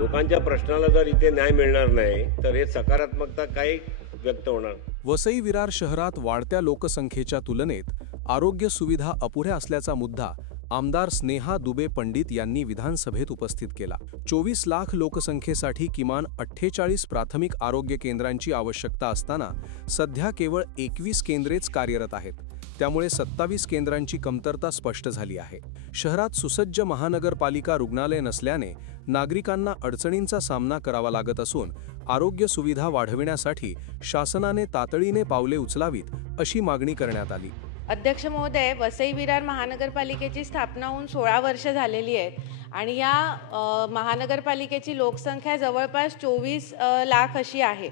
लोकांच्या प्रश्नाला जर इथे न्याय मिळणार नाही तर हे सकारात्मकता काही व्यक्त होणार. वसई विरार शहरात वाढत्या लोकसंख्येच्या तुलनेत आरोग्य सुविधा अपुऱ्या असल्याचा मुद्दा आमदार स्नेहा दुबे पंडित यांनी विधानसभेत उपस्थित केला. 24 लाख लोकसंख्येसाठी किमान 48 प्राथमिक आरोग्य केंद्रांची आवश्यकता असताना सध्या केवळ 21 केंद्रेच कार्यरत आहेत. त्यामुळे 27 केंद्रांची कमतरता स्पष्ट झाली आहे. शहरात सुसज्ज महानगरपालिका रुग्णालय नसल्याने नागरिकांना अडचणींचा सामना करावा लागत असून आरोग्य सुविधा वाढविण्यासाठी शासनाने तातडीने पावले उचलावीत अशी मागणी करण्यात आली. अध्यक्ष महोदय, वसई विरार महानगरपालिकेची स्थापना होऊन 16 वर्ष झालेली आहेत आणि या महानगरपालिकेची लोकसंख्या जवळपास 24 लाख अशी आहे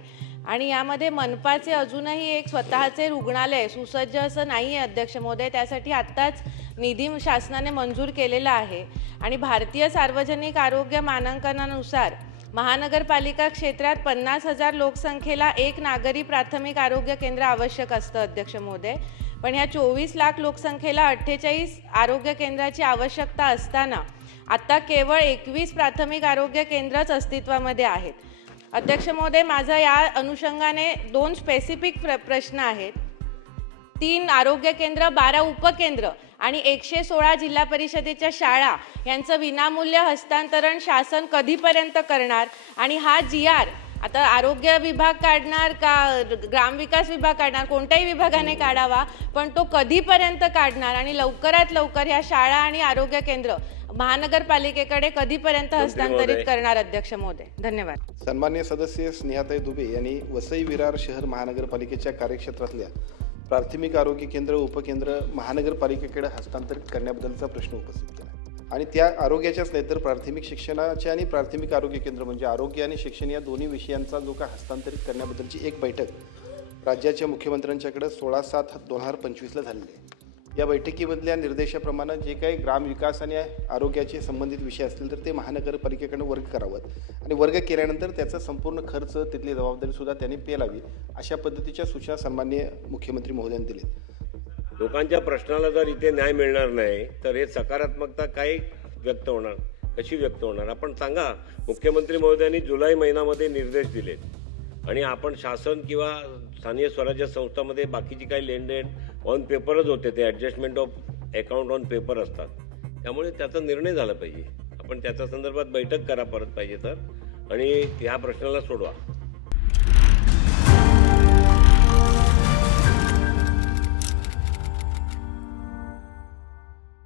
आणि यामध्ये मनपाचे अजूनही एक स्वतःचे रुग्णालय सुसज्ज असं नाही आहे अध्यक्ष महोदय. त्यासाठी आत्ताच निधी शासनाने मंजूर केलेला आहे आणि भारतीय सार्वजनिक आरोग्य मानांकनानुसार महानगरपालिका क्षेत्रात 50,000 लोकसंख्येला एक नागरी प्राथमिक आरोग्य केंद्र आवश्यक असतं अध्यक्ष महोदय. पण ह्या 24 लाख लोकसंख्येला 48 आरोग्य केंद्राची आवश्यकता असताना आता केवळ 21 प्राथमिक आरोग्य केंद्रच अस्तित्वामध्ये आहेत. अध्यक्ष महोदय, माझा या अनुषंगाने 2 स्पेसिफिक प्रश्न आहेत. 3 आरोग्य केंद्र, 12 उपकेंद्र आणि 116 जिल्हा परिषदेच्या शाळा यांचं विनामूल्य हस्तांतरण शासन कधीपर्यंत करणार आणि हा GR आता आरोग्य विभाग काढणार का ग्रामविकास विभाग काढणार, कोणत्याही विभागाने काढावा, पण तो कधीपर्यंत काढणार आणि लवकरात लवकर ह्या शाळा आणि आरोग्य केंद्र महानगरपालिकेकडे कधीपर्यंत हस्तांतरित करणार अध्यक्ष महोदय? धन्यवाद. सन्माननीय सदस्य स्नेहाताई दुबे यांनी वसई विरार शहर महानगरपालिकेच्या कार्यक्षेत्रातल्या प्राथमिक आरोग्य केंद्र उपकेंद्र महानगरपालिकेकडे हस्तांतरित करण्याबद्दलचा प्रश्न उपस्थित केला आणि त्या आरोग्याच्याच नाही तर प्राथमिक शिक्षणाचे आणि प्राथमिक आरोग्य केंद्र म्हणजे आरोग्य आणि शिक्षण या दोन्ही विषयांचा जो काय हस्तांतरित करण्याबद्दलची एक बैठक राज्याच्या मुख्यमंत्र्यांच्याकडे 16/7/2025ला झालेली आहे. या बैठकीमधल्या निर्देशाप्रमाणे जे काही ग्रामविकास आणि आरोग्याचे संबंधित विषय असतील तर ते महानगरपालिकेकडे वर्ग करावेत आणि वर्ग केल्यानंतर त्याचा संपूर्ण खर्च तिथली जबाबदारीसुद्धा त्यांनी पेलावी अशा पद्धतीच्या सूचना सन्माननीय मुख्यमंत्री महोदयांनी दिलेत. लोकांच्या प्रश्नाला जर इथे न्याय मिळणार नाही तर हे सकारात्मकता काही व्यक्त होणार, कशी व्यक्त होणार? आपण सांगा. मुख्यमंत्री महोदयांनी जुलै महिन्यामध्ये निर्देश दिलेत आणि आपण शासन किंवा स्थानिक स्वराज्य संस्थांमध्ये बाकीची काही लेनदेन ऑन पेपरच होते, ते adjustment of account on paper असतात. त्यामुळे त्याचा निर्णय झाला पाहिजे. आपण त्याच्या संदर्भात बैठक करा परत पाहिजे तर आणि ह्या प्रश्नाला सोडवा.